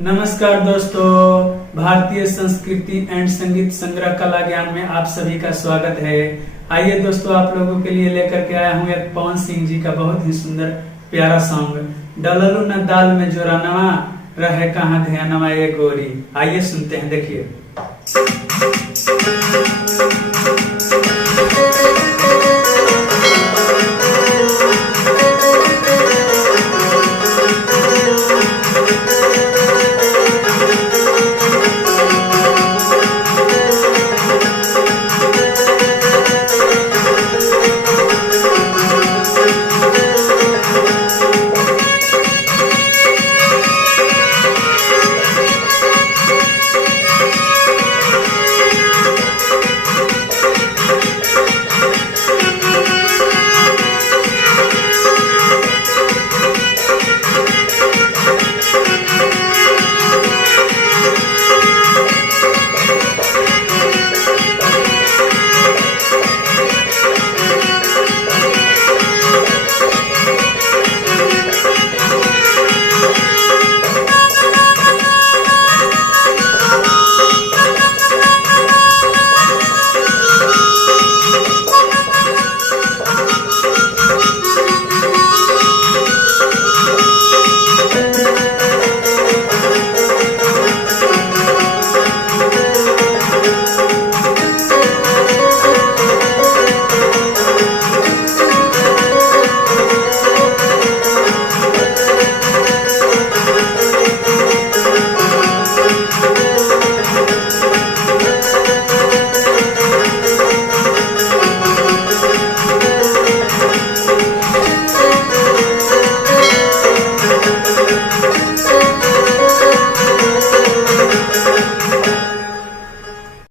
नमस्कार दोस्तों, भारतीय संस्कृति एंड संगीत संग्रह कला ज्ञान में आप सभी का स्वागत है। आइए दोस्तों, आप लोगों के लिए लेकर के आया हूँ एक पवन सिंह जी का बहुत ही सुंदर प्यारा सॉन्ग, डललू न दाल में जोरानवा रहे कहाँ ध्यानवा ये गोरी। आइए सुनते हैं, देखिए।